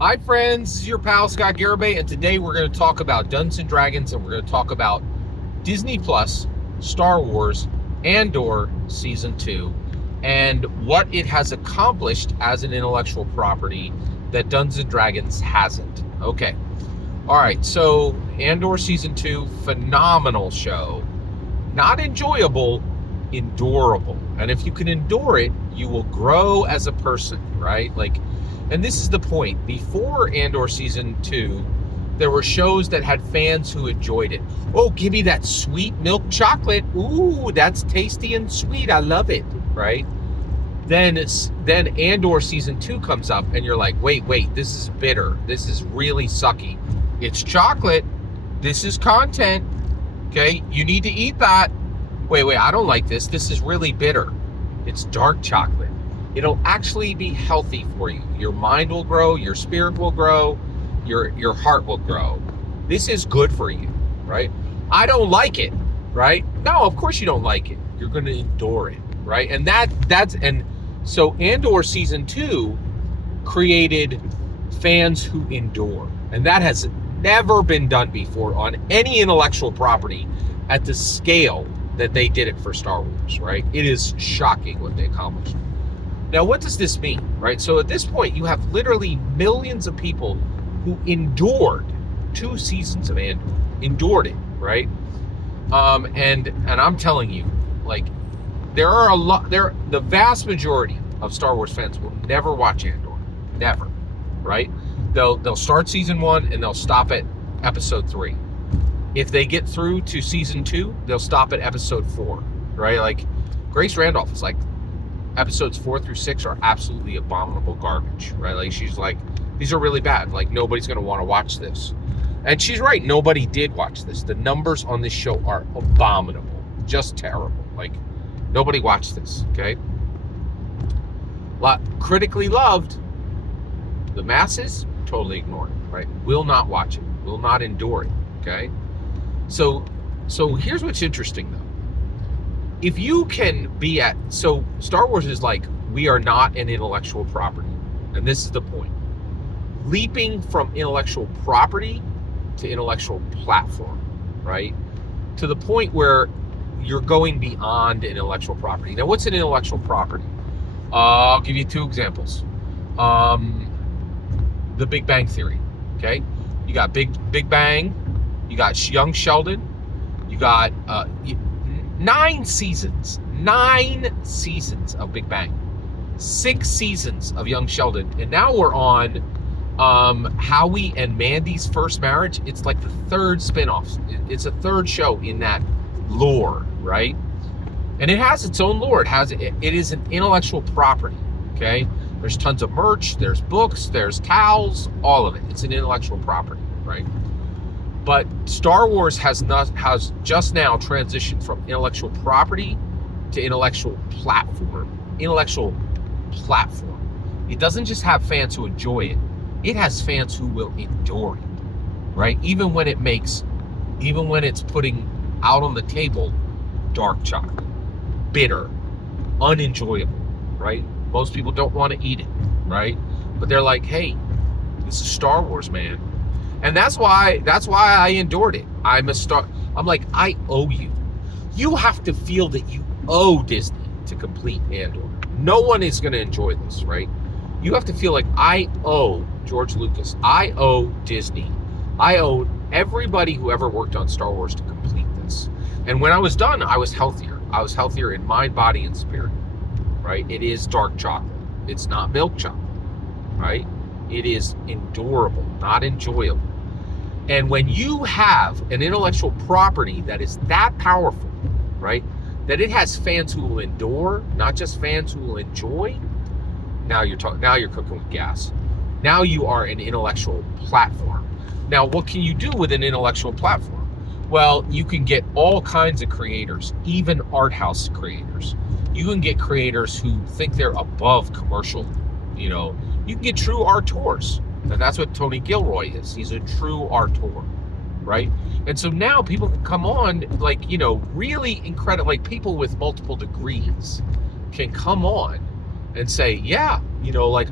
Hi friends, this is your pal Scott Garibay, and today we're going to talk about Dungeons and Dragons, and we're going to talk about Disney Plus, Star Wars, Andor Season 2, and what it has accomplished as an intellectual property that Dungeons and Dragons hasn't. Okay, alright, so Andor Season 2, phenomenal show. Not enjoyable, endurable. And if you can endure it, you will grow as a person, right? And this is the point. Before Andor Season 2, there were shows that had fans who enjoyed it. Oh, give me that sweet milk chocolate. Ooh, that's tasty and sweet. I love it, right? Then Andor Season 2 comes up and you're like, wait, this is bitter. This is really sucky. It's chocolate. This is content. Okay, you need to eat that. Wait, I don't like this. This is really bitter. It's dark chocolate. It'll actually be healthy for you. Your mind will grow, your spirit will grow, your heart will grow. This is good for you, right? I don't like it, right? No, of course you don't like it. You're going to endure it, right? And so Andor Season 2 created fans who endure. And that has never been done before on any intellectual property at the scale that they did it for Star Wars, right? It is shocking what they accomplished. Now, what does this mean, right? So at this point, you have literally millions of people who endured 2 seasons of Andor, endured it, right? And I'm telling you, the vast majority of Star Wars fans will never watch Andor, never, right? They'll start season 1 and they'll stop at episode 3. If they get through to season 2, they'll stop at episode 4, right? Like Grace Randolph is like, episodes 4 through 6 are absolutely abominable garbage, right? Like she's like, these are really bad. Like nobody's going to want to watch this. And she's right. Nobody did watch this. The numbers on this show are abominable, just terrible. Like nobody watched this. Okay. Critically loved. The masses totally ignore it, right? Will not watch it. Will not endure it. Okay. So here's what's interesting though. If you can be so Star Wars is like, we are not an intellectual property. And this is the point. Leaping from intellectual property to intellectual platform, right? To the point where you're going beyond intellectual property. Now, what's an intellectual property? I'll give you 2 examples. The Big Bang Theory, okay? You got Big Bang, you got Young Sheldon, you got 9 seasons of Big Bang, 6 seasons of Young Sheldon, and now we're on Howie and Mandy's first marriage. It's like the 3rd spinoff. It's a 3rd show in that lore, right? And it has its own lore. It is an intellectual property. Okay, there's tons of merch, there's books, there's towels, all of it. It's an intellectual property, right? But Star Wars has just now transitioned from intellectual property to intellectual platform. Intellectual platform. It doesn't just have fans who enjoy it. It has fans who will endure it, right? Even when it's putting out on the table dark chocolate, bitter, unenjoyable, right? Most people don't want to eat it, right? But they're like, hey, this is Star Wars, man. And that's why I endured it. I'm like, I owe you. You have to feel that you owe Disney to complete Andor. No one is going to enjoy this, right? You have to feel like I owe George Lucas. I owe Disney. I owe everybody who ever worked on Star Wars to complete this. And when I was done, I was healthier. I was healthier in mind, body, and spirit, right? It is dark chocolate. It's not milk chocolate, right? It is endurable, not enjoyable. And when you have an intellectual property that is that powerful, right, that it has fans who will endure, not just fans who will enjoy, now you're cooking with gas. Now you are an intellectual platform. Now, what can you do with an intellectual platform? Well, you can get all kinds of creators, even art house creators. You can get creators who think they're above commercial, you can get true artors. And that's what Tony Gilroy is. He's a true artor, right? And so now people can come on, really incredible, like people with multiple degrees can come on and say, yeah, like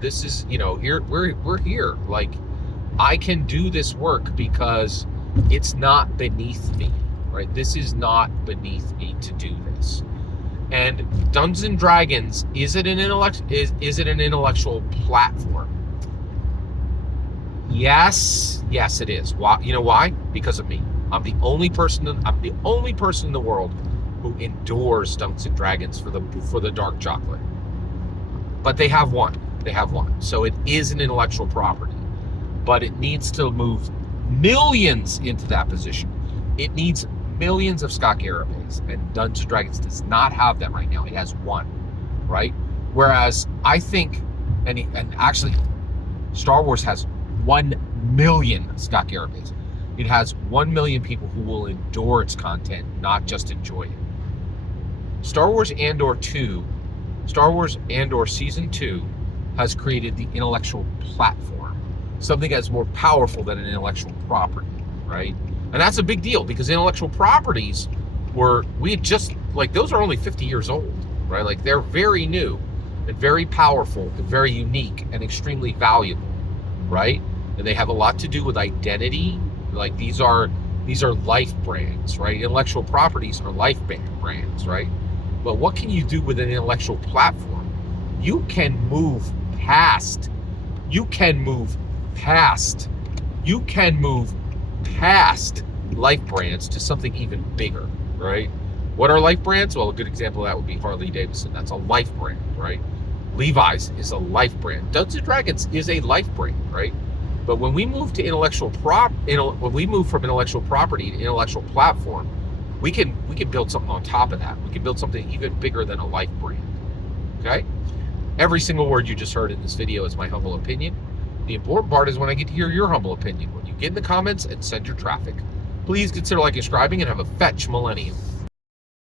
this is, here, we're here. Like, I can do this work because it's not beneath me, right? This is not beneath me to do this. And Dungeons and Dragons, is it an intellectual platform? Yes, it is. Why? You know why? Because of me. I'm the only person in the world who endures Dungeons and Dragons for the dark chocolate. But they have one. So it is an intellectual property, but it needs to move millions into that position. It needs millions of Scott Garabays, and Dungeons and Dragons does not have that right now. It has one, right? Whereas I think, and actually, Star Wars has 1 million Scott Garabays. It has 1 million people who will endure its content, not just enjoy it. Star Wars Andor Season 2 has created the intellectual platform, something that's more powerful than an intellectual property, right? And that's a big deal, because intellectual properties those are only 50 years old, right? Like, they're very new and very powerful and very unique and extremely valuable, right? And they have a lot to do with identity. Like, these are life brands, right? Intellectual properties are life brands, right? But what can you do with an intellectual platform? You can move past life brands to something even bigger, right? What are life brands? Well, a good example of that would be Harley Davidson. That's a life brand, right? Levi's is a life brand. Dungeons and Dragons is a life brand, right? But when we move to when we move from intellectual property to intellectual platform, we can build something on top of that. We can build something even bigger than a life brand. Okay? Every single word you just heard in this video is my humble opinion. The important part is when I get to hear your humble opinion. When you get in the comments and send your traffic. Please consider liking, subscribing, and have a fetch millennium.